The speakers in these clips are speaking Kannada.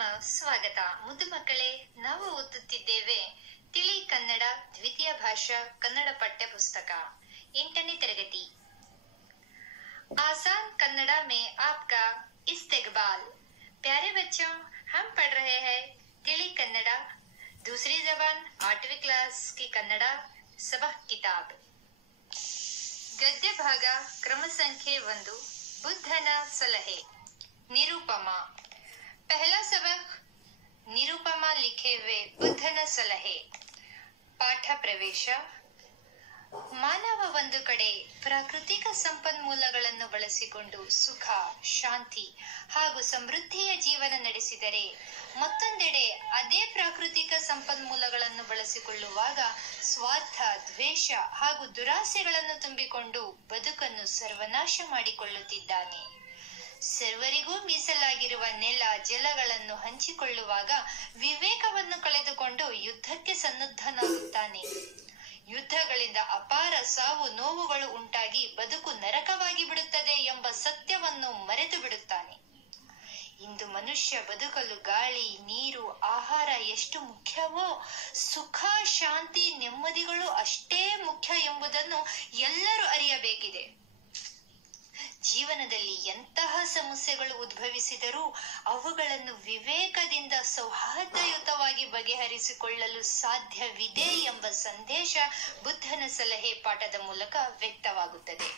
ನಿಮ್ಮ ಸ್ವಾಗತ. ಮುದ್ದು ಮಕ್ಕಳೇ, ನಾವು ಓದುತ್ತಿದ್ದೇವೆ ತಿಳಿ ಕನ್ನಡ ದ್ವಿತೀಯ ಭಾಷಾ ಕನ್ನಡ ಪಠ್ಯ पुस्तक 8ನೇ ತರಗತಿ. आसान कन्नड़ा में आपका इस्तकबाल। प्यारे बच्चों, हम पढ़ रहे हैं तिली कन्नड़ा दूसरी जबान 8वीं क्लास की कन्नड़ा सबक किताब. गद्य भाग क्रम संख्ये 1 बुद्धನ सलहे. निरूपमा. पहला सबक निरूपमा लिखे हुए बुद्धನ सलहे. ಪಾಠ ಪ್ರವೇಶ. ಮಾನವ ಒಂದು ಕಡೆ ಪ್ರಾಕೃತಿಕ ಸಂಪನ್ಮೂಲಗಳನ್ನು ಬಳಸಿಕೊಂಡು ಸುಖ, ಶಾಂತಿ ಹಾಗೂ ಸಮೃದ್ಧಿಯ ಜೀವನ ನಡೆಸಿದರೆ, ಮತ್ತೊಂದೆಡೆ ಅದೇ ಪ್ರಾಕೃತಿಕ ಸಂಪನ್ಮೂಲಗಳನ್ನು ಬಳಸಿಕೊಳ್ಳುವಾಗ ಸ್ವಾರ್ಥ, ದ್ವೇಷ ಹಾಗೂ ದುರಾಸೆಗಳನ್ನು ತುಂಬಿಕೊಂಡು ಬದುಕನ್ನು ಸರ್ವನಾಶ ಮಾಡಿಕೊಳ್ಳುತ್ತಿದ್ದಾನೆ. ಸರ್ವರಿಗೂ ಮೀಸಲಾಗಿರುವ ನೆಲ, ಜಲಗಳನ್ನು ಹಂಚಿಕೊಳ್ಳುವಾಗ ವಿವೇಕವನ್ನು ಕಳೆದುಕೊಂಡು ಯುದ್ಧಕ್ಕೆ ಸನ್ನದ್ಧನಾಗುತ್ತಾನೆ. ಯುದ್ಧಗಳಿಂದ ಅಪಾರ ಸಾವು ನೋವುಗಳು ಉಂಟಾಗಿ ಬದುಕು ನರಕವಾಗಿ ಬಿಡುತ್ತದೆ ಎಂಬ ಸತ್ಯವನ್ನು ಮರೆತು ಬಿಡುತ್ತಾನೆ. ಇಂದು ಮನುಷ್ಯ ಬದುಕಲು ಗಾಳಿ, ನೀರು, ಆಹಾರ ಎಷ್ಟು ಮುಖ್ಯವೋ, ಸುಖ, ಶಾಂತಿ, ನೆಮ್ಮದಿಗಳು ಅಷ್ಟೇ ಮುಖ್ಯ ಎಂಬುದನ್ನು ಎಲ್ಲರೂ ಅರಿಯಬೇಕಿದೆ. ಜೀವನದಲ್ಲಿ ಎಂತಹ ಸಮಸ್ಯೆಗಳು ಉದ್ಭವಿಸಿದರೂ ಅವುಗಳನ್ನು ವಿವೇಕದಿಂದ ಸೌಹಾರ್ದಯುತವಾಗಿ ಬಗೆಹರಿಸಿಕೊಳ್ಳಲು ಸಾಧ್ಯವಿದೆ ಎಂಬ ಸಂದೇಶ ಬುದ್ಧನ ಸಲಹೆ ಪಾಠದ ಮೂಲಕ ವ್ಯಕ್ತವಾಗುತ್ತದೆ.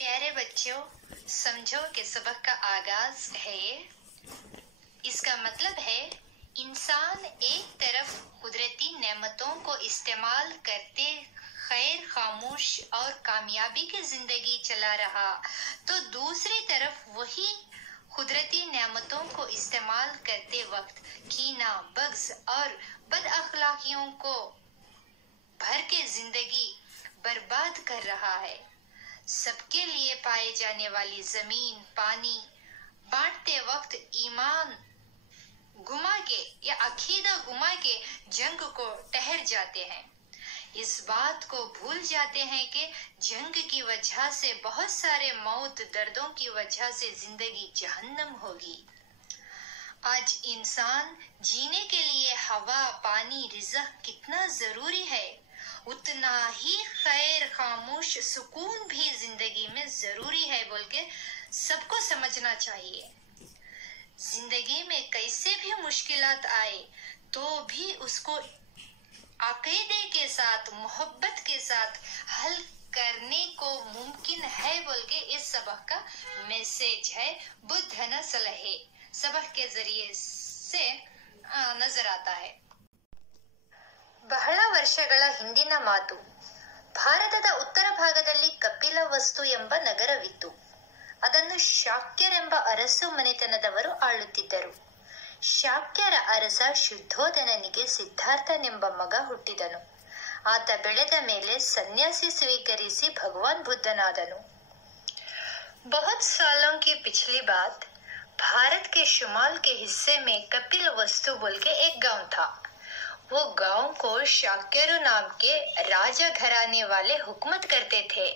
प्यारे बच्चों, समझो कि सबक का आगाज है. इसका मतलब है इंसान एक तरफ कुदरती नेमतों को इस्तेमाल करते खैर खामोश और कामयाबी की जिंदगी चला रहा, तो दूसरी तरफ वही कुदरती नेमतों को इस्तेमाल करते वक्त कीना, बग्स और बद अखलाकियों को भर के जिंदगी बर्बाद कर रहा है. सबके लिए पाए जाने वाली जमीन, पानी बांटते वक्त ईमान गुमा के या अकीदा गुमा के जंग को ठहर जाते हैं. इस बात को भूल जाते हैं कि जंग की वजह से बहुत सारे मौत, दर्दों की वजह से जिंदगी जहन्नम होगी. आज इंसान जीने के लिए हवा, पानी, रिज़्क़ कितना जरूरी है, उतना ही खैर खामोश सुकून भी जिंदगी में जरूरी है बोल के सबको समझना चाहिए. जिंदगी में कैसे भी मुश्किलात आए तो भी उसको अकीदे के साथ, मोहब्बत के साथ हल करने को मुमकिन है बोल के इस सबक का मैसेज है बुद्धನ सलहे. सबक के जरिए से नजर आता है. ಬಹಳ ವರ್ಷಗಳ ಹಿಂದಿನ ಮಾತು. ಭಾರತದ ಉತ್ತರ ಭಾಗದಲ್ಲಿ ಕಪಿಲವಸ್ತು ಎಂಬ ನಗರವಿತ್ತು. ಅದನ್ನು ಶಾಕ್ಯರೆಂಬ ಅರಸು ಮನೆತನದವರು ಆಳುತ್ತಿದ್ದರು. ಶಾಕ್ಯರ ಅರಸ ಶುದ್ಧೋಧನನಿಗೆ ಸಿದ್ಧಾರ್ಥನೆಂಬ ಮಗ ಹುಟ್ಟಿದನು. ಆತ ಬೆಳೆದ ಮೇಲೆ ಸನ್ಯಾಸಿ ಸ್ವೀಕರಿಸಿ ಭಗವಾನ್ ಬುದ್ಧನಾದನು. बहुत सालों की पिछली बात, भारत के शुमाल के हिस्से में कपिलवस्तु बोल के एक गांव था. वो गांव को शाक्यरु नाम के राजा घराने वाले हुकूमत करते थे.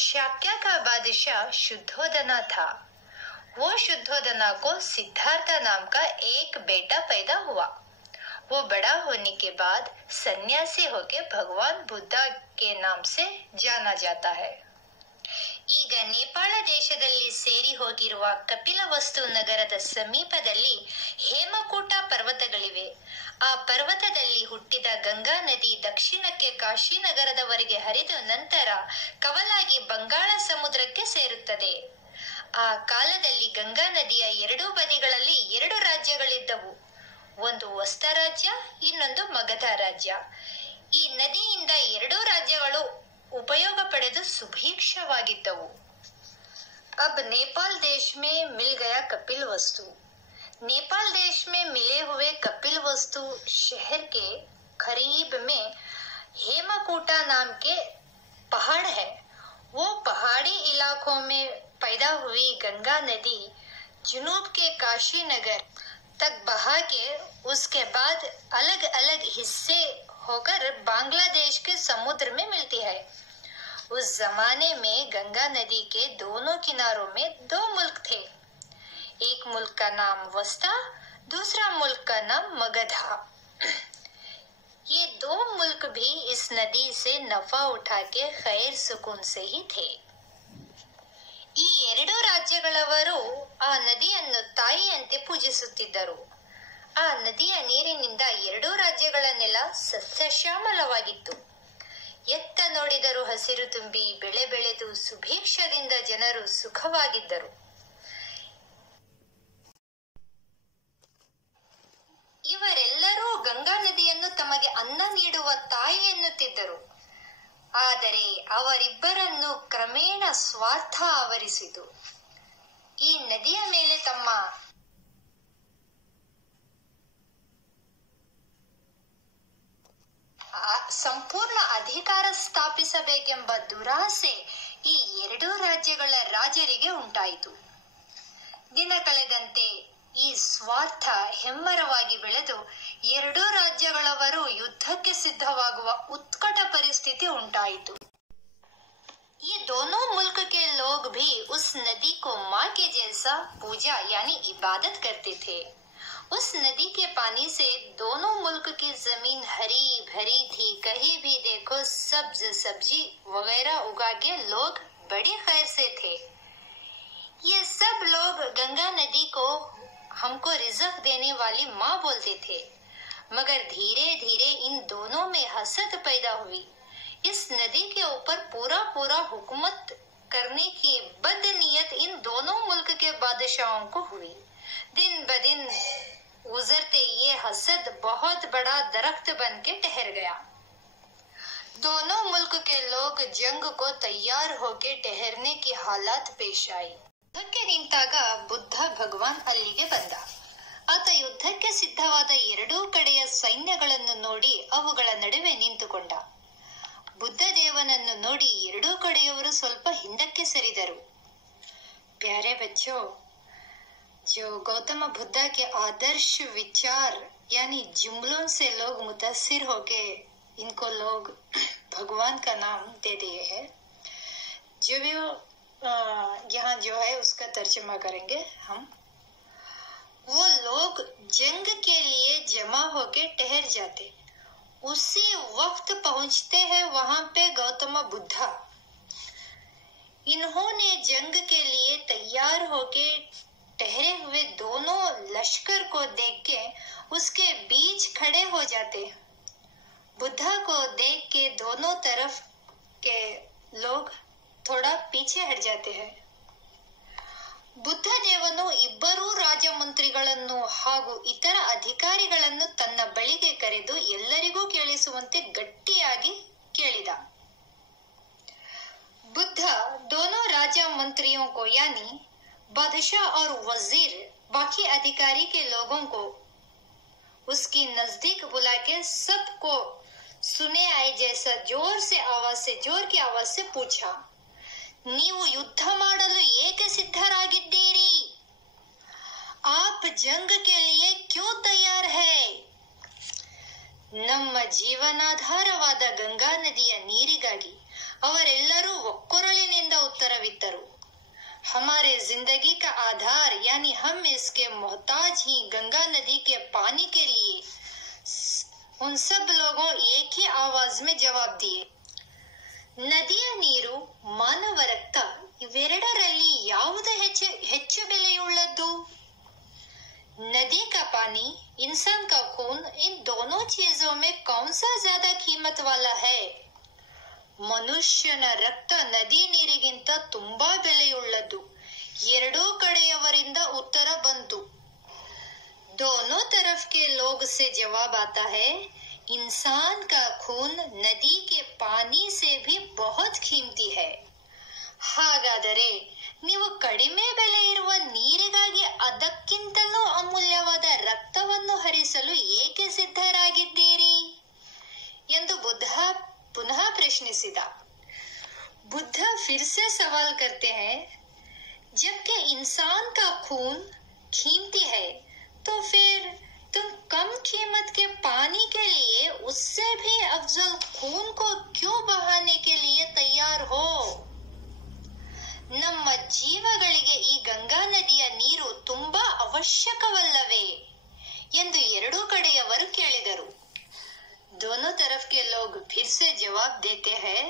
शाक्य का बादशाह शुद्धोधना था. वो शुद्धोधना को सिद्धार्थ नाम का एक बेटा पैदा हुआ. वो बड़ा होने के बाद सन्यासी होके भगवान बुद्ध के नाम से जाना जाता है. ಈಗ ನೇಪಾಳ ದೇಶದಲ್ಲಿ ಸೇರಿ ಹೋಗಿರುವ ಕಪಿಲವಸ್ತು ನಗರದ ಸಮೀಪದಲ್ಲಿ ಹೇಮಕೂಟ ಪರ್ವತಗಳಿವೆ. ಆ ಪರ್ವತದಲ್ಲಿ ಹುಟ್ಟಿದ ಗಂಗಾ ನದಿ ದಕ್ಷಿಣಕ್ಕೆ ಕಾಶಿನಗರದವರೆಗೆ ಹರಿದು ನಂತರ ಕವಲಾಗಿ ಬಂಗಾಳ ಸಮುದ್ರಕ್ಕೆ ಸೇರುತ್ತದೆ. ಆ ಕಾಲದಲ್ಲಿ ಗಂಗಾ ನದಿಯ ಎರಡೂ ಬದಿಗಳಲ್ಲಿ 2 ರಾಜ್ಯಗಳಿದ್ದವು. ಒಂದು ವಸ್ತ ರಾಜ್ಯ, ಇನ್ನೊಂದು ಮಗಧ ರಾಜ್ಯ. ಈ ನದಿಯಿಂದ 2 ರಾಜ್ಯಗಳು ಉಪಯೋಗ ಪಡೆದು ಸುಭೀಕ್ಷವಾಗಿದ್ದವು. अब नेपाल देश में मिल गया कपिलवस्तु. नेपाल देश में मिले हुए कपिलवस्तु शहर के करीब में हेमकूटा नाम के पहाड़ है. वो पहाड़ी इलाकों में पैदा हुई गंगा नदी जुनूब के काशी नगर तक बहा के उसके बाद अलग अलग हिस्से होकर बांग्लादेश के समुद्र में मिलती है. उस जमाने में गंगा नदी के दोनों किनारों में 2 मुल्क थे. एक मुल्क का नाम वस्ता, दूसरा मुल्क का नाम मगधा। ये दो मुल्क भी इस नदी से नफा उठा के खैर सुकून से ही थे। ಈ ಎರಡು ರಾಜ್ಯಗಳವರು ಆ ನದಿಯನ್ನು ತಾಯಿಯಂತೆ ಪೂಜಿಸುತ್ತಿದ್ದರು. ಆ ನದಿಯ ನೀರಿನಿಂದ ಎರಡೂ ರಾಜ್ಯಗಳ ನೆಲ ಸಸ್ಯಶ್ಯಾಮಲವಾಗಿತ್ತು. ಎತ್ತ ನೋಡಿದರೂ ಹಸಿರು ತುಂಬಿ ಬೆಳೆ ಬೆಳೆದು ಸುಭಿಕ್ಷದಿಂದ ಜನರು ಸುಖವಾಗಿದ್ದರು. ಇವರೆಲ್ಲರೂ ಗಂಗಾ ನದಿಯನ್ನು ತಮಗೆ ಅನ್ನ ನೀಡುವ ತಾಯಿ ಎನ್ನುತ್ತಿದ್ದರು. ಆದರೆ ಅವರಿಬ್ಬರನ್ನು ಕ್ರಮೇಣ ಸ್ವಾರ್ಥ ಆವರಿಸಿತು. ಈ ನದಿಯ ಮೇಲೆ ತಮ್ಮ ಸಂಪೂರ್ಣ ಅಧಿಕಾರ ಸ್ಥಾಪಿಸಬೇಕೆಂಬ ದುರಾಸೆ ಈ ಎರಡೂ ರಾಜ್ಯಗಳ ರಾಜರಿಗೆ ಉಂಟಾಯಿತು. ದಿನ ಕಳೆದಂತೆ ಈ ಸ್ವಾರ್ಥ ಹೆಮ್ಮರವಾಗಿ ಬೆಳೆದು ಎರಡೂ ರಾಜ್ಯಗಳವರು ಯುದ್ಧಕ್ಕೆ ಸಿದ್ಧವಾಗುವ ಉತ್ಕಟ ಪರಿಸ್ಥಿತಿ ಉಂಟಾಯಿತು. ये दोनों मुल्क के लोग भी उस नदी को माँ के जैसा पूजा यानी इबादत करते थे. उस नदी के पानी से दोनों मुल्क की जमीन हरी भरी थी. कहीं भी देखो सब्ज सब्जी वगैरह उगा के लोग बड़ी खैर से थे. ये सब लोग गंगा नदी को हमको रिज़्क देने वाली माँ बोलते थे. मगर धीरे धीरे इन दोनों में हसद पैदा हुई. इस नदी के ऊपर पूरा हुकूमत करने की बदनीयत इन दोनों मुल्क के बादशाहों को हुई. दिन ब दिन गुजरते ये हसद बहुत बड़ा दरख्त बन के ठहर गया. दोनों मुल्क के लोग जंग को तैयार होके ठहरने की हालात पेश आई. ಯುದ್ಧಕ್ಕೆ ನಿಂತಾಗ ಬುದ್ಧ ಭಗವಾನ್ ಅಲ್ಲಿಗೆ ಬಂದ. ಆತ ಯುದ್ಧಕ್ಕೆ ಸಿದ್ಧವಾದ ಎರಡೂ ಕಡೆಯ ಸೈನ್ಯಗಳನ್ನು ನೋಡಿ ಅವುಗಳ ನಡುವೆ ನಿಂತುಕೊಂಡ. ಬುದ್ಧ ದೇವನನ್ನು ನೋಡಿ ಎರಡೂ ಕಡೆಯವರು ಸ್ವಲ್ಪ ಹಿಂದಕ್ಕೆ ಸರಿದರು. प्यारे बच्चों, जो गौतम बुद्ध के आदर्श विचार यानी जुमलों से लोग मुतासिर होके इनको लोग भगवान का नाम दे दिए हैं. जो भी यहाँ जो है उसका तर्जुमा करेंगे हम. वो लोग जंग के लिए जमा होके ठहर जाते. उसी वक्त पहुंचते हैं वहां पे गौतम बुद्धा. इन्होंने जंग के लिए तैयार होके ठहरे हुए दोनों लश्कर को देख के उसके बीच खड़े हो जाते. बुद्धा को देख के दोनों तरफ के लोग थोड़ा पीछे हट जाते हैं. ಬುದ್ಧ ದೇವನು ಇಬ್ಬರೂ ರಾಜಮಂತ್ರಿಗಳನ್ನು ಹಾಗೂ ಇತರ ಅಧಿಕಾರಿಗಳನ್ನು ತನ್ನ ಬಳಿಗೆ ಕರೆದು ಎಲ್ಲರಿಗೂ ಕೇಳಿಸುವಂತೆ ಗಟ್ಟಿಯಾಗಿ ಕೇಳಿದ. बुद्ध दोनों राजा मंत्रियों को यानी बादशाह और वजीर बाकी अधिकारी के लोगों को उसकी नजदीक बुला के सबको सुने आए जैसा जोर की आवाज से पूछा, ನೀವು ಯುದ್ಧ ಮಾಡಲು ಏಕೆ ಸಿದ್ಧರಾಗಿದ್ದೀರಿ? आप जंग के लिए क्यों तैयार है? ನಮ್ಮ ಜೀವನಾಧಾರವಾದ ಗಂಗಾ ನದಿಯ ನೀರಿಗಾಗಿ ಅವರೆಲ್ಲರೂ ಒಕ್ಕೊರಳಿನಿಂದ ಉತ್ತರವಿತ್ತರು. हमारे जिंदगी का आधार यानी हम इसके मोहताज ही गंगा नदी के पानी के लिए उन सब लोगों एक ही आवाज में जवाब दिए. ನದಿಯ ನೀರು, ಮಾನವ ರಕ್ತ ಇವೆರಡರಲ್ಲಿ ಯಾವುದು ಹೆಚ್ಚು ಬೆಲೆಯುಳ್ಳದ್ದು? नदी का पानी, इंसान का खून, इन दोनों चीजों में कौन सा ज्यादा कीमत वाला है? ಮನುಷ್ಯನ ರಕ್ತ ನದಿ ನೀರಿಗಿಂತ ತುಂಬಾ ಬೆಲೆಯುಳ್ಳದ್ದು. ಎರಡೂ ಕಡೆಯವರಿಂದ ಉತ್ತರ ಬಂತು. दोनों तरफ के लोग से जवाब आता है, इंसान का खून नदी के पानी से भी बहुत कीमती है. ಹಾಗಾದರೆ ನೀವು ಕಡಿಮೆ ಬೆಲೆ ಇರುವ ನೀರಿಗಾಗಿ ಅದಕ್ಕಿಂತಲೂ ಅಮೂಲ್ಯವಾದ ರಕ್ತವನ್ನು ಹರಿಸಲು ಏಕೆ ಸಿದ್ಧರಾಗಿದ್ದೀರಿ ಎಂದು ಬುದ್ಧ पुनः प्रश्निसिदा. बुद्ध फिर से सवाल करते हैं, जबकि इंसान का खून कीमती है तो फिर तुम कम कीमत के पानी के लिए उससे भी अफजल खून को क्यों बहाने के लिए तैयार हो? ನಮ್ಮ ಜೀವಗಳಿಗೆ ಈ ಗಂಗಾ ನದಿಯ ನೀರು ತುಂಬಾ ಅವಶ್ಯಕವಲ್ಲವೇ ಎಂದು ಎರಡೂ ಕಡೆಯವರು ಕೇಳಿದರು. दोनों तरफ के लोग फिर से जवाब देते हैं,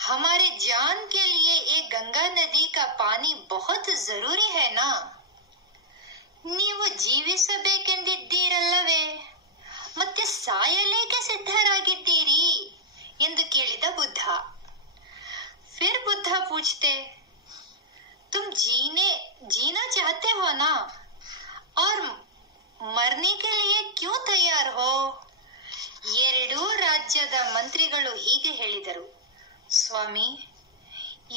हमारे जान के लिए ये गंगा नदी का पानी बहुत जरूरी है ना. ನೀವು ಜೀವಿಸಬೇಕೆಂದಿದ್ದೀರಲ್ಲವೇ, ಮತ್ತೆ ಸಾಯಲೇಕೆ ಸಿದ್ಧರಾಗಿದ್ದೀರಿ ಎಂದು ಕೇಳಿದ ಬುದ್ಧ. फिर बुद्धा पूछते, तुम जीना चाहते हो ना, और मरने के लिए क्यों तैयार हो. ಎರಡೂ ರಾಜ್ಯದ ಮಂತ್ರಿಗಳು ಹೀಗೆ ಹೇಳಿದರು, ಸ್ವಾಮಿ,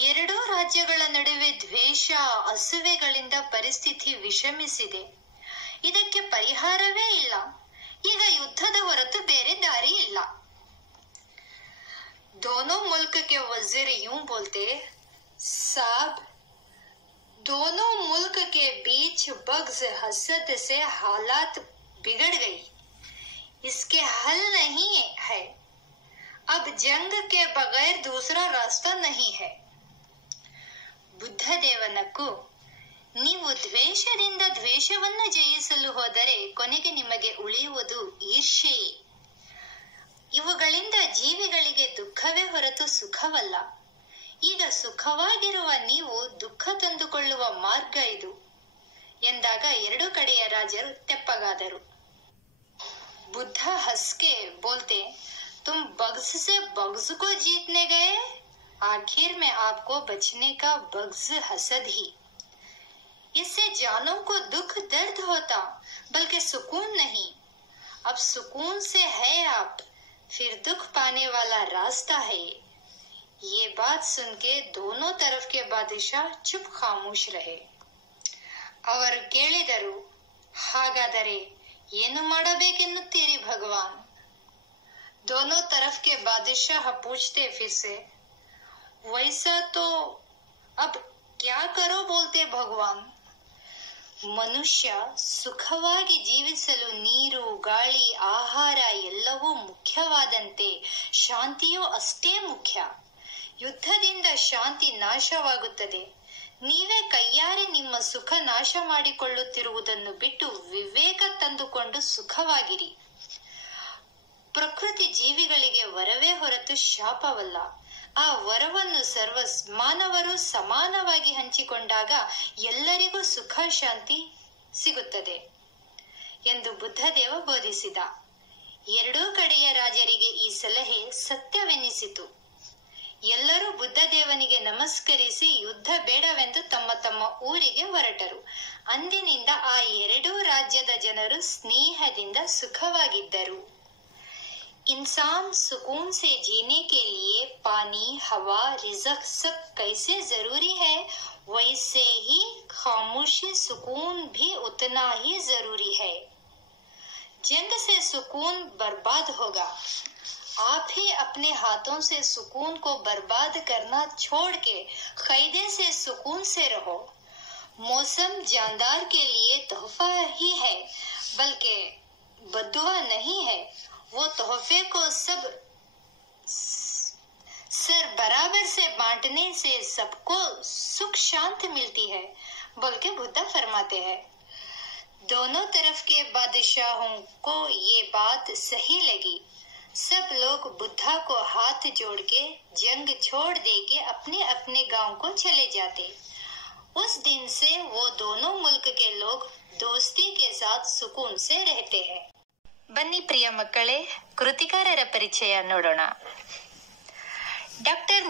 ಎರಡೂ ರಾಜ್ಯಗಳ ನಡುವೆ ದ್ವೇಷ, ಅಸೂಯೆಗಳಿಂದ ಪರಿಸ್ಥಿತಿ ವಿಷಮಿಸಿದೆ. ಇದಕ್ಕೆ ಪರಿಹಾರವೇ ಇಲ್ಲ. ಈಗ ಯುದ್ಧದ ಹೊರತು ಬೇರೆ ದಾರಿ ಇಲ್ಲ. दोनों मुल्क के वजीर यूं बोलते, साहब, दोनों मुल्क के बीच बग़्ज़ हसद से हालात बिगड़ गई. इसके हल नहीं है. अब जंग के बगैर दूसरा रास्ता नहीं है. ಬುದ್ಧದೇವನಕ್ಕೂ, ನೀವು ದ್ವೇಷದಿಂದ ದ್ವೇಷವನ್ನು ಜಯಿಸಲು ಹೋದರೆ ಕೊನೆಗೆ ನಿಮಗೆ ಉಳಿಯುವುದು ಈರ್ಷ್ಯೆಯೇ. ಇವುಗಳಿಂದ ಜೀವಿಗಳಿಗೆ ದುಃಖವೇ ಹೊರತು ಸುಖವಲ್ಲ. ಈಗ ಸುಖವಾಗಿರುವ ನೀವು ದುಃಖ ತಂದುಕೊಳ್ಳುವ ಮಾರ್ಗ ಇದು ಎಂದಾಗ ಎರಡೂ ಕಡೆಯ ರಾಜರು ತೆಪ್ಪಗಾದರು. बुद्ध हंस के बोलते, तुम बग़्ज़ से बग़्ज़ को जीतने गए, आखिर में आपको बचने का बग़्ज़ हसद ही. इससे जानों को दुख दर्द होता, बल्कि सुकून नहीं. अब सुकून से है आप, फिर दुख पाने वाला रास्ता है. ये बात सुन के दोनों तरफ के बादशाह चुप खामोश रहे. ಅವರು ಕೇಳಿದರು, ಹಾಗಾದರೆ ಏನು ಮಾಡಬೇಕೆನ್ನುತ್ತೀರಿ ಭಗವಾನ್. दोनों तरफ के बादशाह पूछते फिर से, वैसा तो अब क्या करो बोलते भगवान. ಮನುಷ್ಯ ಸುಖವಾಗಿ ಜೀವಿಸಲು ನೀರು, ಗಾಳಿ, ಆಹಾರ ಎಲ್ಲವೂ ಮುಖ್ಯವಾದಂತೆ ಶಾಂತಿಯೂ ಅಷ್ಟೇ ಮುಖ್ಯ. ಯುದ್ಧದಿಂದ ಶಾಂತಿ ನಾಶವಾಗುತ್ತದೆ. ನೀವೇ ಕೈಯಾರೆ ನಿಮ್ಮ ಸುಖ ನಾಶ ಮಾಡಿಕೊಳ್ಳುತ್ತಿರುವುದನ್ನು ಬಿಟ್ಟು ವಿವೇಕ ತಂದುಕೊಂಡು ಸುಖವಾಗಿರಿ. ಪ್ರಕೃತಿ ಜೀವಿಗಳಿಗೆ ವರವೇ ಹೊರತು ಶಾಪವಲ್ಲ. ಆ ವರವನ್ನು ಸರ್ವ ಮಾನವರು ಸಮಾನವಾಗಿ ಹಂಚಿಕೊಂಡಾಗ ಎಲ್ಲರಿಗೂ ಸುಖ ಶಾಂತಿ ಸಿಗುತ್ತದೆ ಎಂದು ಬುದ್ಧದೇವ ಬೋಧಿಸಿದ. ಎರಡೂ ಕಡೆಯ ರಾಜರಿಗೆ ಈ ಸಲಹೆ ಸತ್ಯವೆನಿಸಿತು. ಎಲ್ಲರೂ ಬುದ್ಧದೇವನಿಗೆ ನಮಸ್ಕರಿಸಿ ಯುದ್ಧ ಬೇಡವೆಂದು ತಮ್ಮ ತಮ್ಮ ಊರಿಗೆ ಹೊರಟರು. ಅಂದಿನಿಂದ ಆ ಎರಡೂ ರಾಜ್ಯದ ಜನರು ಸ್ನೇಹದಿಂದ ಸುಖವಾಗಿದ್ದರು. इंसान सुकून से जीने के लिए पानी, हवा, रिज़्क़ सब कैसे जरूरी है, वैसे ही खामोशी सुकून भी उतना ही जरूरी है. जंग से सुकून बर्बाद होगा. आप ही अपने हाथों से सुकून को बर्बाद करना छोड़ के कायदे से सुकून से रहो. मौसम जानदार के लिए तोहफा ही है, बल्कि बद्दुआ नहीं है. वो तोहफे को सब सर बराबर से बांटने से सबको सुख शांति मिलती है बोल के बुद्ध फरमाते हैं. दोनों तरफ के बादशाहों को ये बात सही लगी. सब लोग बुद्धा को हाथ जोड़ के जंग छोड़ दे के अपने अपने गांव को चले जाते. उस दिन से वो दोनों मुल्क के लोग दोस्ती के साथ सुकून से रहते हैं. ಬನ್ನಿ ಪ್ರಿಯ ಮಕ್ಕಳೇ, ಕೃತಿಕಾರರ ಪರಿಚಯ ನೋಡೋಣ. ಡಾಕ್ಟರ್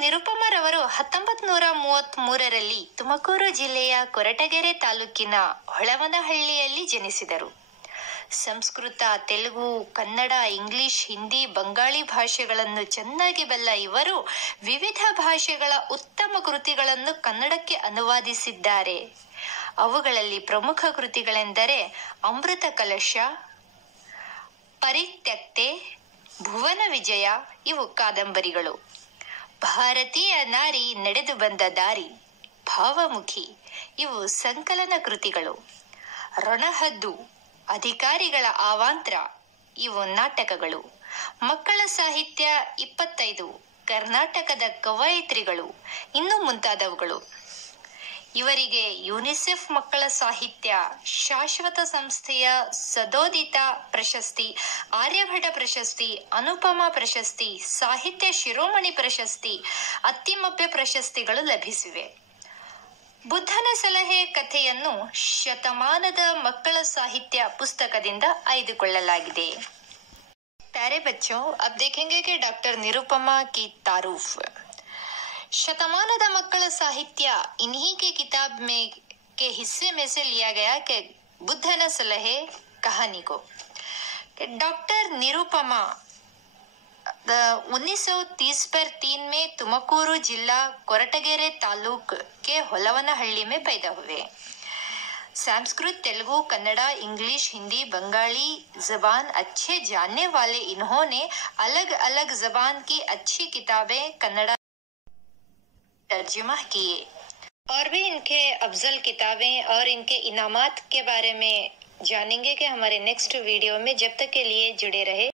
ನಿರುಪಮರವರು 1933ರಲ್ಲಿ ತುಮಕೂರು ಜಿಲ್ಲೆಯ ಕೊರಟಗೆರೆ ತಾಲೂಕಿನ ಹೊಳವನಹಳ್ಳಿಯಲ್ಲಿ ಜನಿಸಿದರು. ಸಂಸ್ಕೃತ, ತೆಲುಗು, ಕನ್ನಡ, ಇಂಗ್ಲಿಷ್, ಹಿಂದಿ, ಬಂಗಾಳಿ ಭಾಷೆಗಳನ್ನು ಚೆನ್ನಾಗಿ ಬಲ್ಲ ಇವರು ವಿವಿಧ ಭಾಷೆಗಳ ಉತ್ತಮ ಕೃತಿಗಳನ್ನು ಕನ್ನಡಕ್ಕೆ ಅನುವಾದಿಸಿದ್ದಾರೆ. ಅವುಗಳಲ್ಲಿ ಪ್ರಮುಖ ಕೃತಿಗಳೆಂದರೆ ಅಮೃತ ಕಲಶ, ಪರಿತ್ಯಕ್ತೆ, ಭುವನ ವಿಜಯ ಇವು ಕಾದಂಬರಿಗಳು. ಭಾರತೀಯ ನಾರಿ ನಡೆದು ಬಂದ ದಾರಿ, ಭಾವಮುಖಿ ಇವು ಸಂಕಲನ ಕೃತಿಗಳು. ರಣಹದ್ದು, ಅಧಿಕಾರಿಗಳ ಅವಾಂತರ ಇವು ನಾಟಕಗಳು. ಮಕ್ಕಳ ಸಾಹಿತ್ಯ 25, ಕರ್ನಾಟಕದ ಕವಯಿತ್ರಿಗಳು ಇನ್ನೂ ಮುಂತಾದವುಗಳು. ಇವರಿಗೆ ಯುನಿಸೆಫ್ ಮಕ್ಕಳ ಸಾಹಿತ್ಯ, ಶಾಶ್ವತ ಸಂಸ್ಥೆಯ ಸದೋದಿತ ಪ್ರಶಸ್ತಿ, ಆರ್ಯಭಟ ಪ್ರಶಸ್ತಿ, ಅನುಪಮ ಪ್ರಶಸ್ತಿ, ಸಾಹಿತ್ಯ ಶಿರೋಮಣಿ ಪ್ರಶಸ್ತಿ, ಅತ್ತಿಮಬ್ಬೆ ಪ್ರಶಸ್ತಿಗಳು ಲಭಿಸಿವೆ. ಬುದ್ಧನ ಸಲಹೆ ಕಥೆಯನ್ನು ಶತಮಾನದ ಮಕ್ಕಳ ಸಾಹಿತ್ಯ ಪುಸ್ತಕದಿಂದ ಆಯ್ದುಕೊಳ್ಳಲಾಗಿದೆ. प्यारे बच्चों, अब देखेंगे कि डॉक्टर निरुपमा की तारुफ. शतमानद मक्कल साहित्य इन्हीं के किताब में के हिस्से में से लिया गया कि बुद्धन सलहे कहानी को. डॉक्टर निरुपमा 1930 में तुमकूरू जिला कोरटगेरे तालुक के होलवनहल्ली में पैदा हुए. संस्कृत, तेलुगु, कन्नड़ा, इंग्लिश, हिंदी, बंगाली जबान अच्छे जानने वाले इन्होंने अलग अलग जबान की अच्छी किताबें कन्नड़ा तर्जुमा किए. और भी इनके अफजल किताबें और इनके इनामात के बारे में जानेंगे कि हमारे नेक्स्ट वीडियो में. जब तक के लिए जुड़े रहे.